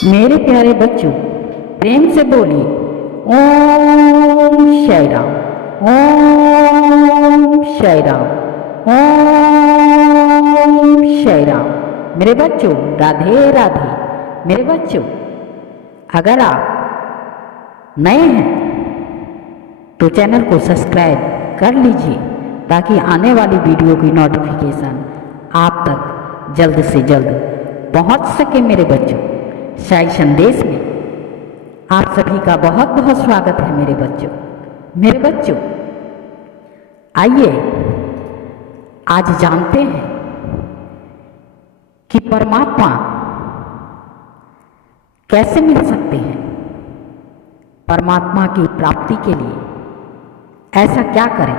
मेरे प्यारे बच्चों, प्रेम से बोलिए ओम साई राम। ओम साई राम। ओम साई राम। मेरे बच्चों, राधे राधे। मेरे बच्चों, अगर आप नए हैं तो चैनल को सब्सक्राइब कर लीजिए ताकि आने वाली वीडियो की नोटिफिकेशन आप तक जल्द से जल्द पहुंच सके। मेरे बच्चों, साई संदेश में आप सभी का बहुत बहुत स्वागत है। मेरे बच्चों, आइए आज जानते हैं कि परमात्मा कैसे मिल सकते हैं। परमात्मा की प्राप्ति के लिए ऐसा क्या करें।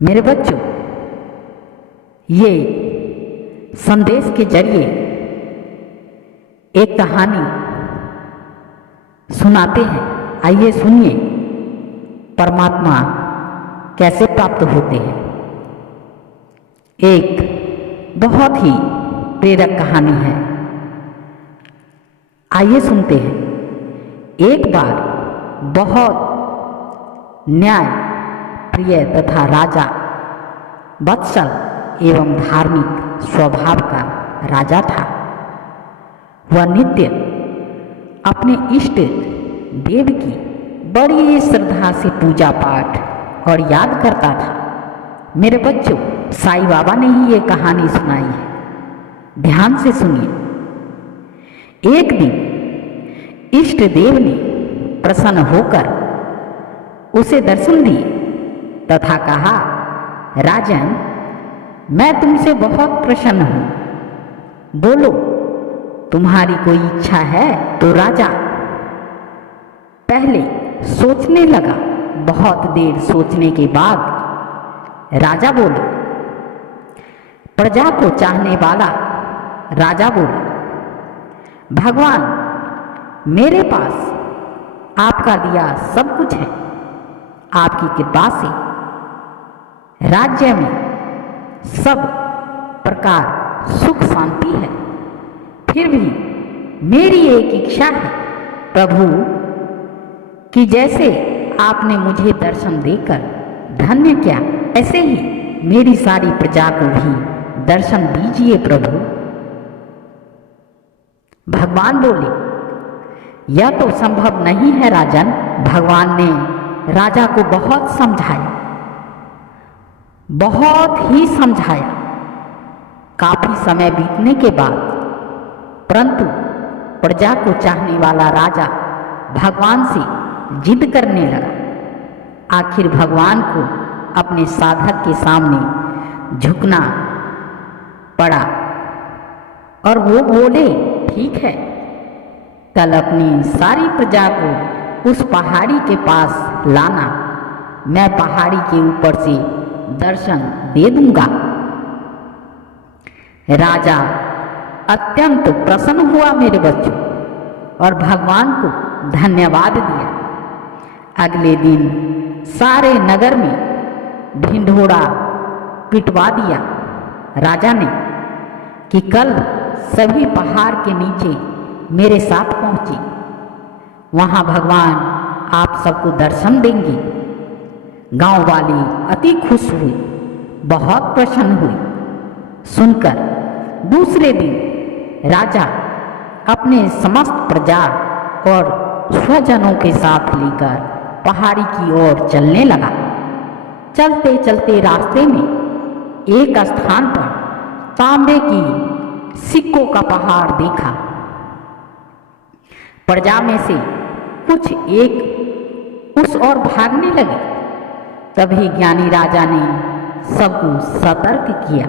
मेरे बच्चों, ये संदेश के जरिए एक कहानी सुनाते हैं। आइए सुनिए परमात्मा कैसे प्राप्त होते हैं। एक बहुत ही प्रेरक कहानी है, आइए सुनते हैं। एक बार बहुत न्याय प्रिय तथा राजा वत्सल एवं धार्मिक स्वभाव का राजा था। वह नित्य अपने इष्ट देव की बड़ी श्रद्धा से पूजा पाठ और याद करता था। मेरे बच्चों, साईं बाबा ने ही ये कहानी सुनाई है, ध्यान से सुनिए। एक दिन इष्ट देव ने प्रसन्न होकर उसे दर्शन दिए तथा कहा, राजन, मैं तुमसे बहुत प्रसन्न हूं, बोलो तुम्हारी कोई इच्छा है तो। राजा पहले सोचने लगा। बहुत देर सोचने के बाद राजा बोला, प्रजा को चाहने वाला राजा बोला, भगवान, मेरे पास आपका दिया सब कुछ है। आपकी कृपा से राज्य में सब प्रकार सुख शांति है। फिर भी मेरी एक इच्छा है प्रभु कि जैसे आपने मुझे दर्शन देकर धन्य किया, ऐसे ही मेरी सारी प्रजा को भी दर्शन दीजिए प्रभु। भगवान बोले, यह तो संभव नहीं है राजन। भगवान ने राजा को बहुत समझाया, बहुत ही समझाया। काफी समय बीतने के बाद परंतु प्रजा को चाहने वाला राजा भगवान से जिद करने लगा। आखिर भगवान को अपने साधक के सामने झुकना पड़ा और वो बोले, ठीक है, कल अपनी सारी प्रजा को उस पहाड़ी के पास लाना, मैं पहाड़ी के ऊपर से दर्शन दे दूंगा। राजा अत्यंत प्रसन्न हुआ मेरे बच्चों, और भगवान को धन्यवाद दिया। अगले दिन सारे नगर में ढिंढोरा पिटवा दिया राजा ने कि कल सभी पहाड़ के नीचे मेरे साथ पहुंचे, वहां भगवान आप सबको दर्शन देंगे। गांव वाले अति खुश हुए, बहुत प्रसन्न हुए सुनकर। दूसरे दिन राजा अपने समस्त प्रजा और स्वजनों के साथ लेकर पहाड़ी की ओर चलने लगा। चलते चलते रास्ते में एक स्थान पर तांबे की सिक्कों का पहाड़ देखा। प्रजा में से कुछ एक उस ओर भागने लगे। तभी ज्ञानी राजा ने सबको सतर्क किया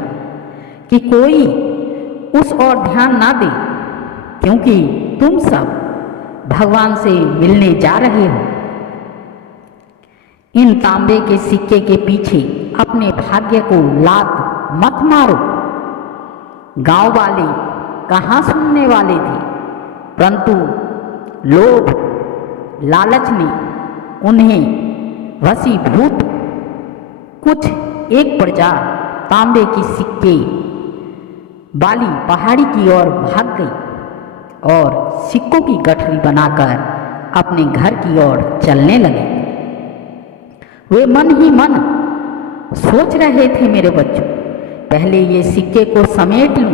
कि कोई उस ओर ध्यान ना दे, क्योंकि तुम सब भगवान से मिलने जा रहे हो। इन तांबे के सिक्के के पीछे अपने भाग्य को लात मत मारो। गांव वाले कहाँ सुनने वाले थे, परंतु लोभ लालच ने उन्हें वशीभूत। कुछ एक प्रजा तांबे की सिक्के वाली पहाड़ी की ओर भाग गई। और सिक्कों की गठरी बनाकर अपने घर की ओर चलने लगे। वे मन ही मन सोच रहे थे, मेरे बच्चों, पहले ये सिक्के को समेट लूं,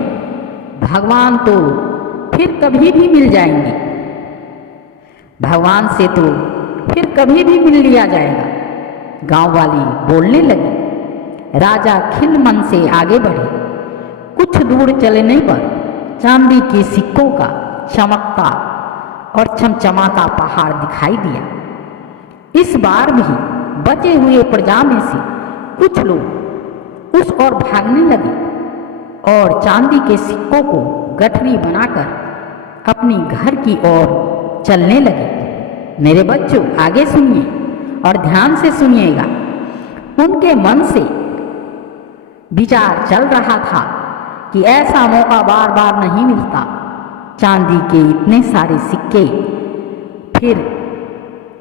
भगवान तो फिर कभी भी मिल जाएंगे, भगवान से तो फिर कभी भी मिल लिया जाएगा। गांव वाली बोलने लगी। राजा खिन्न मन से आगे बढ़े। कुछ दूर चलने पर चांदी के सिक्कों का चमकता और चमचमाता पहाड़ दिखाई दिया। इस बार भी बचे हुए प्रजा में से कुछ लोग उस ओर भागने लगे और चांदी के सिक्कों को गठरी बनाकर अपनी घर की ओर चलने लगे। मेरे बच्चों, आगे सुनिए और ध्यान से सुनिएगा। उनके मन से विचार चल रहा था कि ऐसा मौका बार बार नहीं मिलता। चांदी के इतने सारे सिक्के फिर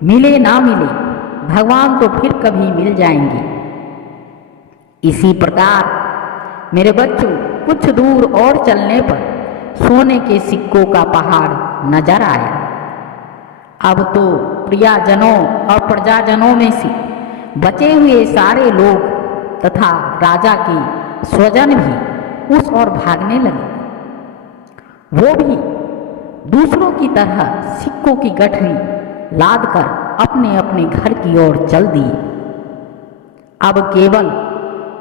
मिले ना मिले, भगवान तो फिर कभी मिल जाएंगे। इसी प्रकार मेरे बच्चों, कुछ दूर और चलने पर सोने के सिक्कों का पहाड़ नजर आया। अब तो प्रियजनों और प्रजाजनों में से बचे हुए सारे लोग तथा राजा के स्वजन भी उस ओर भागने लगे। वो भी दूसरों की तरह सिक्कों की गठरी लादकर अपने अपने घर की ओर चल दिए। अब केवल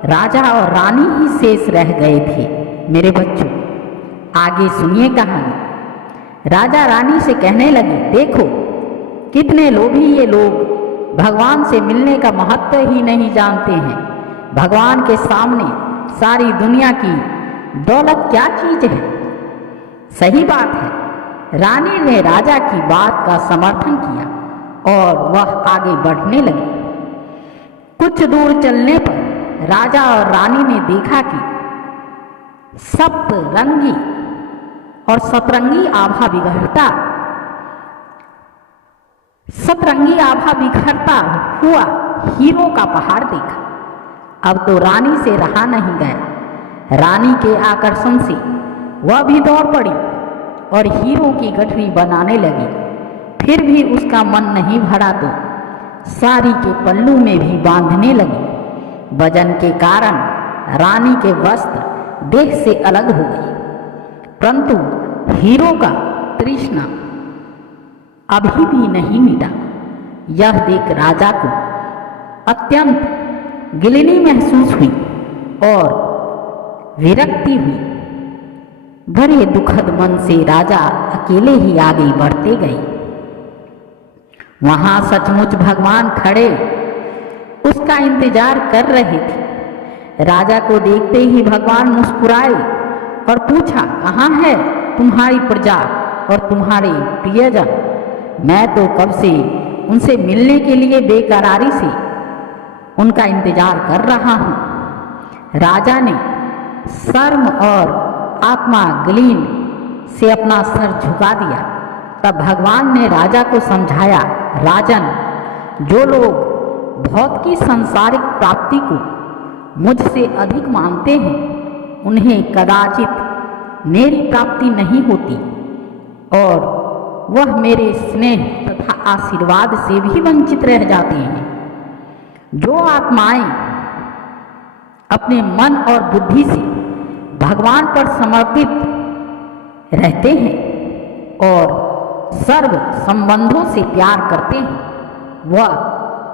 राजा और रानी ही शेष रह गए थे। मेरे बच्चों, आगे सुनिए कहानी। राजा रानी से कहने लगे, देखो कितने लोभी ये लोग, भगवान से मिलने का महत्व ही नहीं जानते हैं। भगवान के सामने सारी दुनिया की दौलत क्या चीज है। सही बात है। रानी ने राजा की बात का समर्थन किया और वह आगे बढ़ने लगी। कुछ दूर चलने पर राजा और रानी ने देखा कि सप्तरंगी और सतरंगी आभा बिखरता हुआ हीरो का पहाड़ देखा। अब तो रानी से रहा नहीं गया। रानी के आकर्षण से वह भी दौड़ पड़ी और हीरो की गठरी बनाने लगी। फिर भी उसका मन नहीं भरा तो साड़ी के पल्लू में भी बांधने लगी। वजन के कारण रानी के वस्त्र देह से अलग हो गए, परंतु हीरो का तृष्णा अभी भी नहीं मिटा। यह देख राजा को अत्यंत गिलनी महसूस हुई और विरक्ति हुई। बड़े दुखद मन से राजा अकेले ही आगे बढ़ते गए। वहां सचमुच भगवान खड़े उसका इंतजार कर रहे थे। राजा को देखते ही भगवान मुस्कुराए और पूछा, कहाँ है तुम्हारी प्रजा और तुम्हारे प्रियजन? मैं तो कब से उनसे मिलने के लिए बेकरारी से उनका इंतजार कर रहा हूँ। राजा ने शर्म और आत्मा गलीन से अपना सर झुका दिया। तब भगवान ने राजा को समझाया, राजन, जो लोग भौतिक सांसारिक प्राप्ति को मुझसे अधिक मानते हैं, उन्हें कदाचित मेरी प्राप्ति नहीं होती और वह मेरे स्नेह तथा आशीर्वाद से भी वंचित रह जाते हैं। जो आत्माएं अपने मन और बुद्धि से भगवान पर समर्पित रहते हैं और सर्व संबंधों से प्यार करते हैं, वह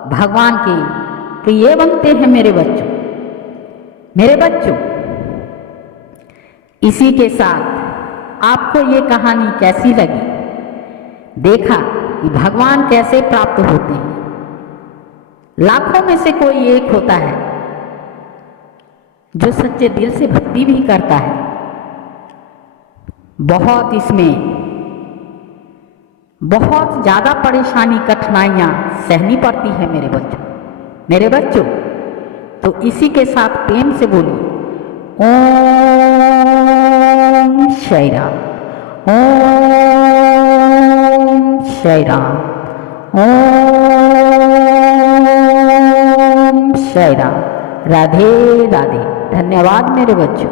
भगवान के प्रिय बनते हैं। मेरे बच्चों, इसी के साथ आपको ये कहानी कैसी लगी? देखा कि भगवान कैसे प्राप्त होते हैं। लाखों में से कोई एक होता है जो सच्चे दिल से भक्ति भी करता है। बहुत ज्यादा परेशानी, कठिनाइयां सहनी पड़ती है मेरे बच्चों। तो इसी के साथ प्रेम से बोलिए, ओम श्री राम, ओम श्री राम, ओम श्री राम। राधे राधे। धन्यवाद मेरे बच्चों।